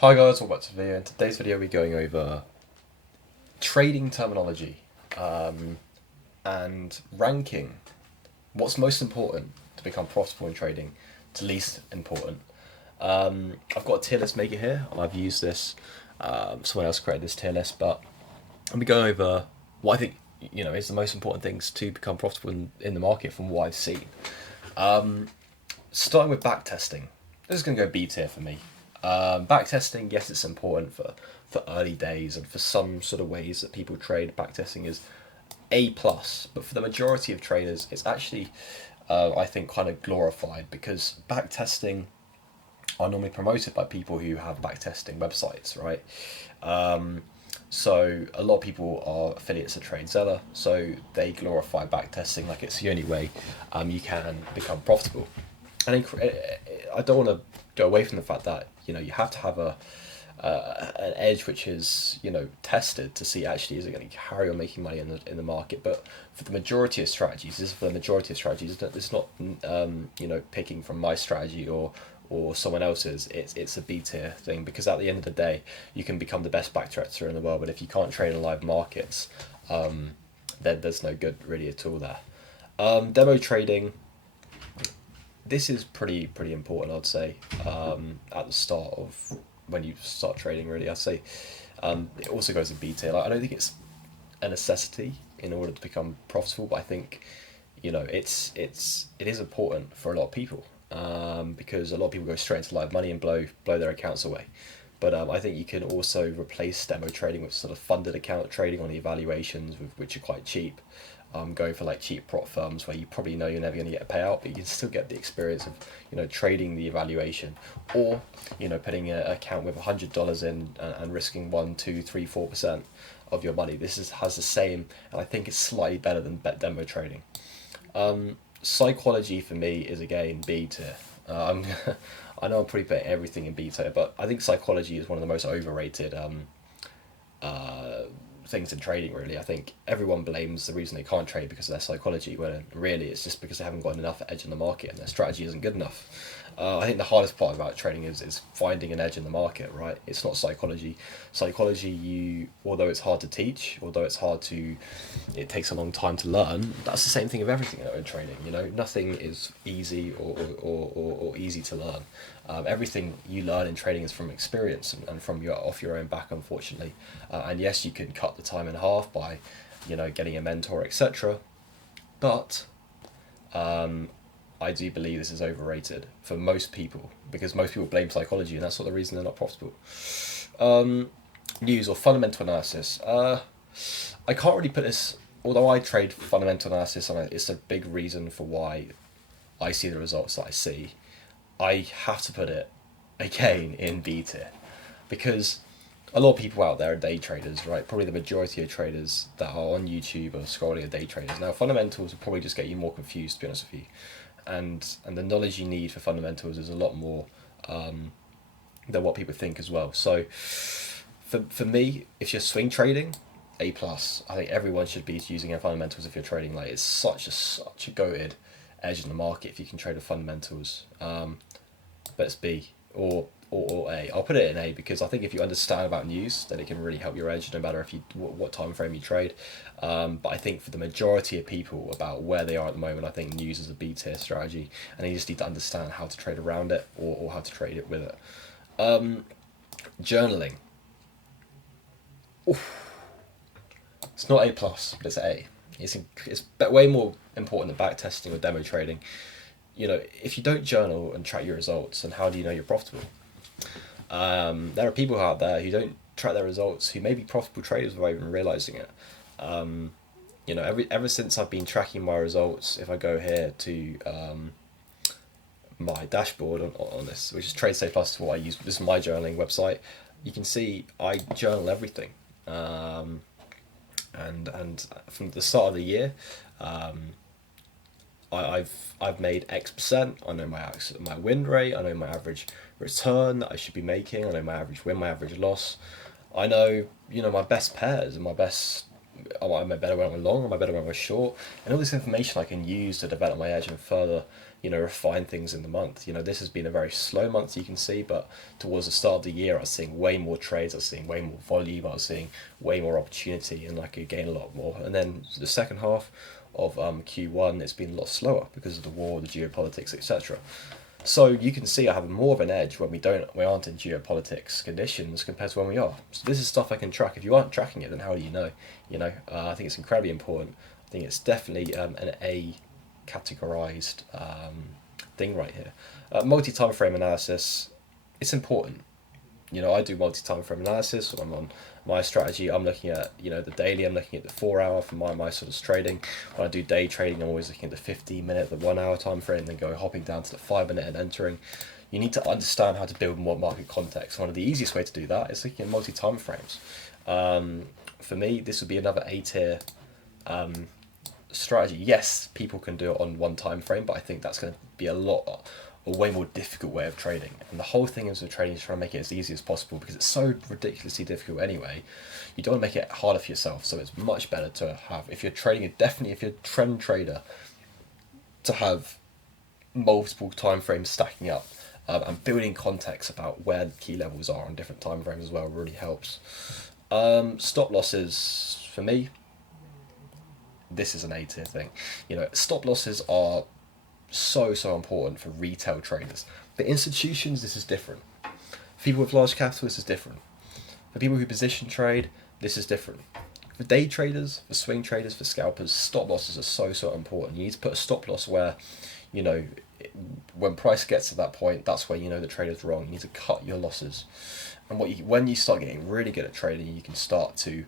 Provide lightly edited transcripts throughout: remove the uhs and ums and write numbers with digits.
Hi guys, welcome back to the video. In today's video we're going over trading terminology and ranking what's most important to become profitable in trading to least important. I've got a tier list maker here. I've used this, someone else created this tier list, but I'll be going over what I think is the most important things to become profitable in the market from what I've seen. Starting with backtesting. This is going to go B tier for me. Backtesting, yes, it's important for early days and for some sort of ways that people trade. Backtesting is A plus, but for the majority of traders, it's actually, I think, kind of glorified because backtesting are normally promoted by people who have backtesting websites, right? So a lot of people are affiliates of TradeZella, so they glorify backtesting like it's the only way you can become profitable. And I don't want to go away from the fact that you have to have an edge which is tested to see actually is it going to carry on making money in the market. But for the majority of strategies, it's not picking from my strategy or someone else's. It's a B tier thing because at the end of the day, you can become the best backtracker in the world, but if you can't trade in live markets, then there's no good really at all there. Demo trading. This is pretty important, I'd say, at the start of when you start trading. Really, I'd say it also goes in B tier. Like, I don't think it's a necessity in order to become profitable, but I think it is important for a lot of people because a lot of people go straight into live money and blow their accounts away. But I think you can also replace demo trading with sort of funded account trading on the evaluations, which are quite cheap. Going for like cheap prop firms where you probably know you're never going to get a payout, but you can still get the experience of trading the evaluation, or putting an account with $100 in and risking 1, 2, 3, 4% of your money. Has the same, and I think it's slightly better than demo trading. Psychology for me is again B tier. I know I'm pretty putting everything in B tier, but I think psychology is one of the most overrated things in trading. Really, I think everyone blames the reason they can't trade because of their psychology, when really it's just because they haven't got enough edge in the market and their strategy isn't good enough. I think the hardest part about trading is finding an edge in the market, right? It's not psychology. Although it's hard to teach, it takes a long time to learn. That's the same thing of everything in trading. Nothing is easy or easy to learn. Everything you learn in trading is from experience and from off your own back, unfortunately. And yes, you can cut the time in half by, getting a mentor, etc. But I do believe this is overrated for most people because most people blame psychology, and that's not the reason they're not profitable. News or fundamental analysis. I can't really put this, although I trade fundamental analysis, and it's a big reason for why I see the results that I see. I have to put it again in B tier because a lot of people out there are day traders, right? Probably the majority of traders that are on YouTube are scrolling are day traders. Now, fundamentals will probably just get you more confused, to be honest with you, and the knowledge you need for fundamentals is a lot more than what people think as well. So, for me, if you're swing trading, A plus. I think everyone should be using fundamentals if you're trading. Like, it's such a goated edge in the market if you can trade with fundamentals. But it's B or A. I'll put it in A because I think if you understand about news, then it can really help your edge no matter what time frame you trade. But I think for the majority of people about where they are at the moment, I think news is a B tier strategy, and you just need to understand how to trade around it or how to trade it with it. Journaling. Oof. It's not A plus, but it's A. It's way more important than backtesting or demo trading. If you don't journal and track your results, then how do you know you're profitable? There are people out there who don't track their results who may be profitable traders without even realizing it. Ever since I've been tracking my results, if I go here to my dashboard on this, which is TradeSafe Plus, what I use. This is my journaling website. You can see I journal everything, and from the start of the year, I've made X percent. I know my win rate. I know my average return that I should be making. I know my average win, my average loss. I know my best pairs and my best. Am I better when I'm long? Am I better when I'm short? And all this information I can use to develop my edge and further refine things in the month. This has been a very slow month, you can see, but towards the start of the year, I was seeing way more trades, I was seeing way more volume, I was seeing way more opportunity, and I could gain a lot more. And then the second half of Q1, it's been a lot slower because of the war, the geopolitics, etc. So you can see I have more of an edge when we aren't in geopolitics conditions compared to when we are. So this is stuff I can track. If you aren't tracking it, then how do you know? I think it's incredibly important. I think it's definitely an A categorized thing right here. Multi-time frame analysis, it's important. I do multi-time frame analysis. When I'm on my strategy, I'm looking at the daily. I'm looking at the 4 hour for my sort of trading. When I do day trading, I'm always looking at the 15 minute, the 1 hour time frame, then hopping down to the 5 minute and entering. You need to understand how to build more market context. One of the easiest way to do that is looking at multi-time frames. For me, this would be another A tier strategy. Yes, people can do it on one time frame, but I think that's going to be a way more difficult way of trading. And the whole thing is with trading is trying to make it as easy as possible, because it's so ridiculously difficult anyway. You don't want to make it harder for yourself. So it's much better to have, if you're trading it, definitely if you're a trend trader, to have multiple time frames stacking up, and building context about where the key levels are on different time frames as well really helps. Stop losses, for me, this is an A tier thing. Stop losses are so important for retail traders. For institutions, this is different. For people with large capital, this is different. For people who position trade, this is different. For day traders, for swing traders, for scalpers, stop losses are so important. You need to put a stop loss where, when price gets to that point, that's where the trader's wrong. You need to cut your losses. And when you start getting really good at trading, you can start to,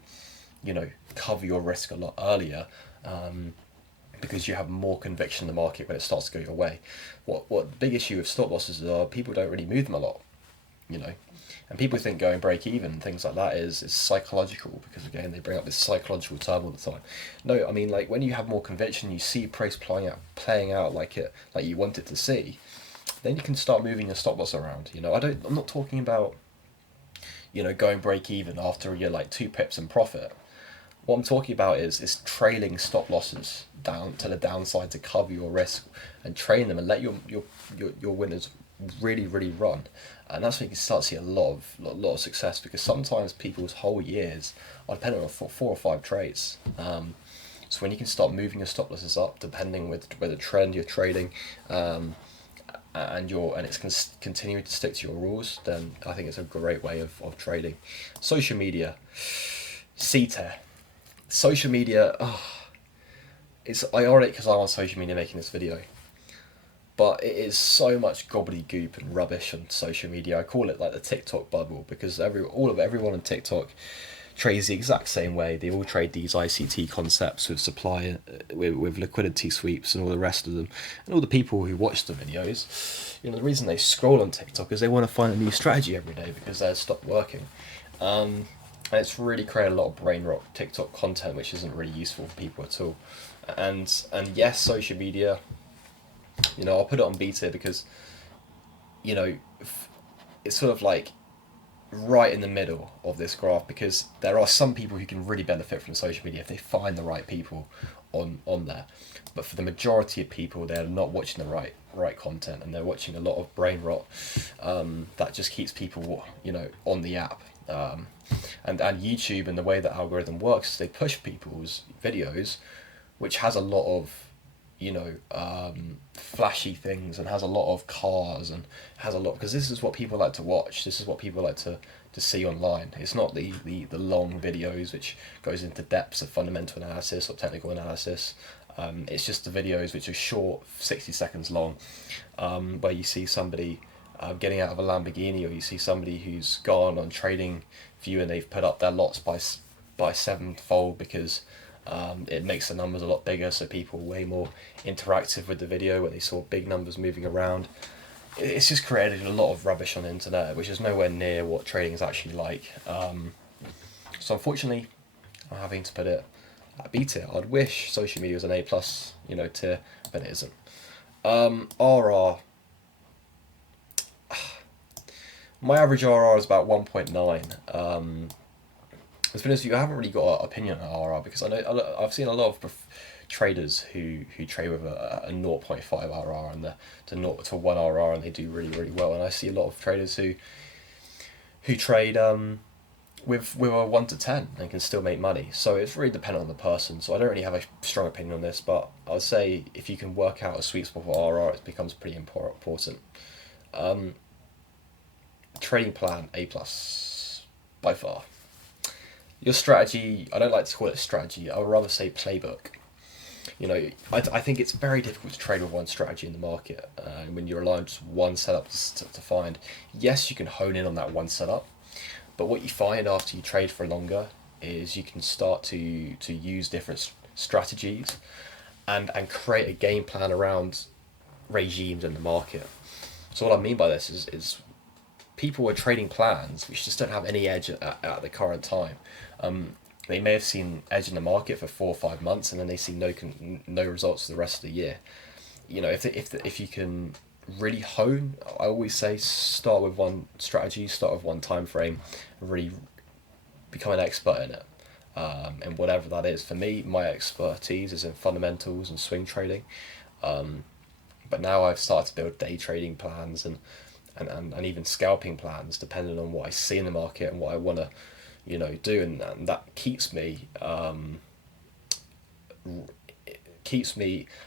cover your risk a lot earlier, because you have more conviction in the market when it starts to go your way. What the big issue with stop losses are, people don't really move them a lot, and people think going break even, things like that is psychological, because again they bring up this psychological term all the time. No, I mean, like, when you have more conviction, you see price playing out like you want it to see, then you can start moving your stop loss around. I'm not talking about going break even after you're like 2 pips in profit. What I'm talking about is trailing stop losses down to the downside to cover your risk, and train them and let your winners really run. And that's when you can start to see a lot of success, because sometimes people's whole years are dependent on 4 or 5 trades. So when you can start moving your stop losses up, depending with the trend you're trading, and it's continuing to stick to your rules, then I think it's a great way of trading. Social media, C tier. Social media, it's ironic because I'm on social media making this video, but it is so much gobbledygook and rubbish on social media. I call it like the TikTok bubble, because everyone on TikTok trades the exact same way. They all trade these ICT concepts with supply, with liquidity sweeps and all the rest of them. And all the people who watch the videos, the reason they scroll on TikTok is they want to find a new strategy every day because they're stopped working. And it's really created a lot of brain rot TikTok content, which isn't really useful for people at all. And yes, social media, I'll put it on B tier because, it's sort of like right in the middle of this graph, because there are some people who can really benefit from social media if they find the right people on there. But for the majority of people, they're not watching the right content, and they're watching a lot of brain rot that just keeps people on the app. And YouTube, and the way that algorithm works is they push people's videos, which has a lot of flashy things, and has a lot of cars, and has a lot, because this is what people like to watch, this is what people like to see online. It's not the long videos which goes into depths of fundamental analysis or technical analysis. It's just the videos which are short, 60 seconds long, where you see somebody getting out of a Lamborghini, or you see somebody who's gone on trading view and they've put up their lots by 7-fold, because it makes the numbers a lot bigger, so people are way more interactive with the video, where they saw big numbers moving around. It's just created a lot of rubbish on the internet, which is nowhere near what trading is actually like. So unfortunately, I'm having to put it at B tier. I'd wish social media was an A+, tier, but it isn't. RR. My average RR is about 1.9. to be honest, you haven't really got an opinion on RR, because I know I've seen a lot of traders who trade with a 0 0.5 RR and the to 0 to 1 RR, and they do really, really well. And I see a lot of traders who trade with a 1 to 10 and can still make money. So it's really dependent on the person. So I don't really have a strong opinion on this, but I would say if you can work out a sweet spot for RR, it becomes pretty important. Trading plan A plus by far. Your strategy, I don't like to call it strategy, I would rather say playbook. I think it's very difficult to trade with one strategy in the market, when you rely on just one setup to find. Yes, you can hone in on that one setup, but what you find after you trade for longer is you can start to use different strategies and create a game plan around regimes in the market. So what I mean by this is people are trading plans which just don't have any edge at the current time. They may have seen edge in the market for 4 or 5 months, and then they see no results for the rest of the year. If you can really hone, I always say start with one strategy, start with one time frame, and really become an expert in it. And whatever that is, for me, my expertise is in fundamentals and swing trading. But now I've started to build day trading plans and even scalping plans, depending on what I see in the market and what I want to do, and that keeps me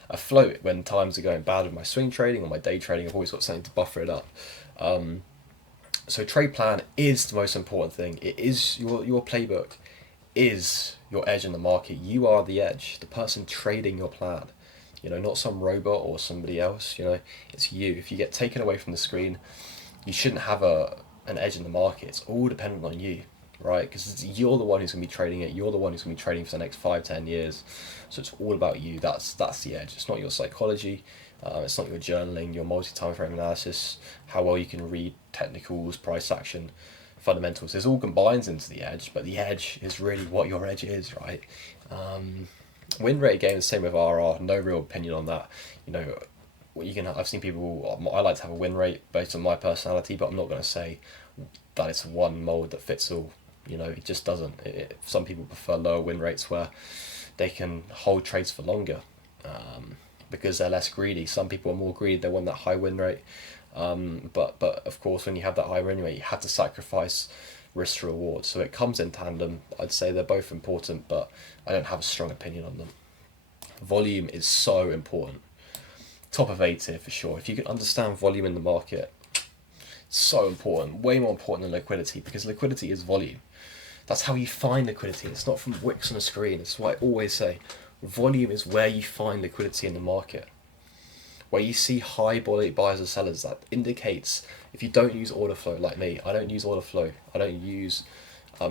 afloat when times are going bad with my swing trading or my day trading. I've always got something to buffer it up. So trade plan is the most important thing. It is your playbook is your edge in the market. You are the edge, the person trading your plan. Not some robot or somebody else. It's you. If you get taken away from the screen, you shouldn't have an edge in the market. It's all dependent on you, right? Because you're the one who's going to be trading it. You're the one who's going to be trading for the next 5-10 years. So it's all about you. That's the edge. It's not your psychology. It's not your journaling, your multi-time frame analysis, how well you can read technicals, price action, fundamentals. This all combines into the edge, but the edge is really what your edge is, right? Win rate again, the same with RR. No real opinion on that. I've seen people. I like to have a win rate based on my personality, but I'm not going to say that it's one mold that fits all. It just doesn't. Some people prefer lower win rates where they can hold trades for longer, because they're less greedy. Some people are more greedy. They want that high win rate, but of course, when you have that high win rate, you have to sacrifice risk to reward. So it comes in tandem. I'd say they're both important, but I don't have a strong opinion on them. Volume is so important. Top of A tier for sure. If you can understand volume in the market, it's so important. Way more important than liquidity, because liquidity is volume. That's how you find liquidity. It's not from wicks on a screen. It's what I always say. Volume is where you find liquidity in the market. Where you see high buyers or sellers, that indicates, if you don't use order flow like me, I don't use order flow, I don't use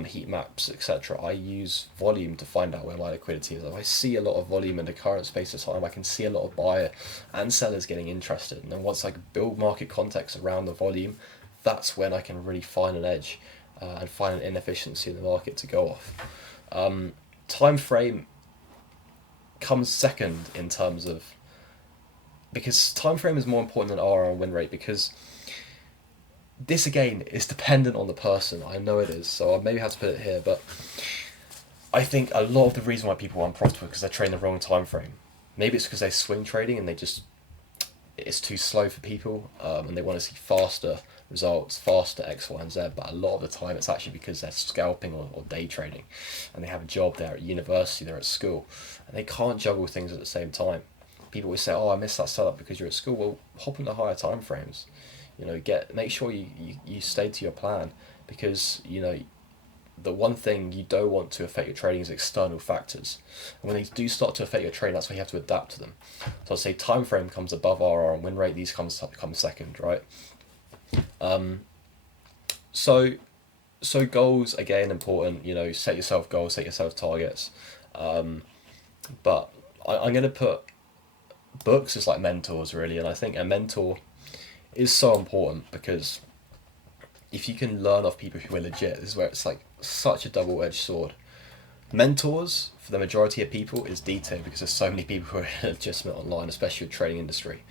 heat maps, etc. I use volume to find out where my liquidity is. If I see a lot of volume in the current space of time, I can see a lot of buyer and sellers getting interested. And then once I build market context around the volume, that's when I can really find an edge and find an inefficiency in the market to go off. Time frame comes second in terms of, because time frame is more important than RR and win rate, because this again is dependent on the person. I know it is, so I maybe have to put it here, but I think a lot of the reason why people aren't profitable is because they're trading the wrong time frame. Maybe it's because they're swing trading and it's too slow for people, and they want to see faster results, faster X, Y, and Z. But a lot of the time, it's actually because they're scalping or day trading, and they have a job, they're at university, they're at school, and they can't juggle things at the same time. People always say, "Oh, I missed that setup because you're at school." Well, hop into higher time frames. Make sure you stay to your plan, because the one thing you don't want to affect your trading is external factors, and when they do start to affect your trading, that's why you have to adapt to them. So I'll say time frame comes above RR and win rate. These come second, right? So goals again important. Set yourself goals, set yourself targets, but I'm going to put books as like mentors really, and I think a mentor is so important, because if you can learn off people who are legit, this is where it's like such a double-edged sword. Mentors for the majority of people is D-tier, because there's so many people who are illegitimate online, especially with the trading industry.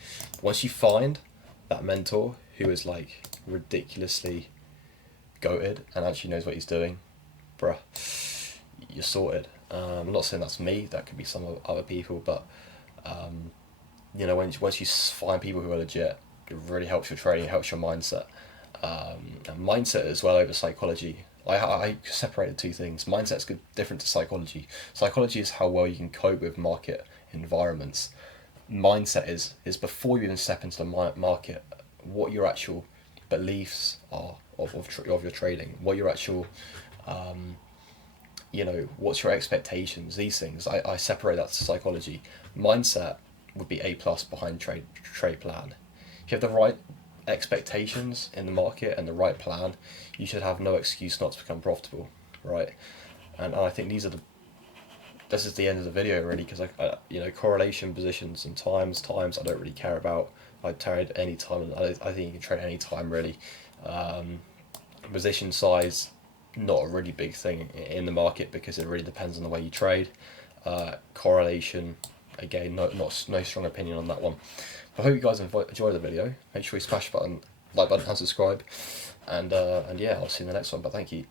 Once you find that mentor who is like ridiculously goated and actually knows what he's doing, bruh, you're sorted. I'm not saying that's me, that could be some other people, but you know, once you find people who are legit, it really helps your trading, it helps your mindset. And mindset as well over psychology. I separated two things. Mindset's good, different to psychology. Psychology is how well you can cope with market environments. Mindset is before you even step into the market, what your actual beliefs are of your trading, what your actual, you know, what's your expectations, these things. I separate that to psychology. Mindset would be A plus behind trade plan. If you have the right expectations in the market and the right plan, you should have no excuse not to become profitable, right? And I think this is the end of the video really, because you know, correlation positions and times I don't really care about. I trade any time. I think you can trade any time really. Position size, not a really big thing in the market because it really depends on the way you trade. Correlation, again, no strong opinion on that one. I hope you guys enjoyed the video. Make sure you smash the button, like button, and subscribe. And yeah, I'll see you in the next one. But thank you.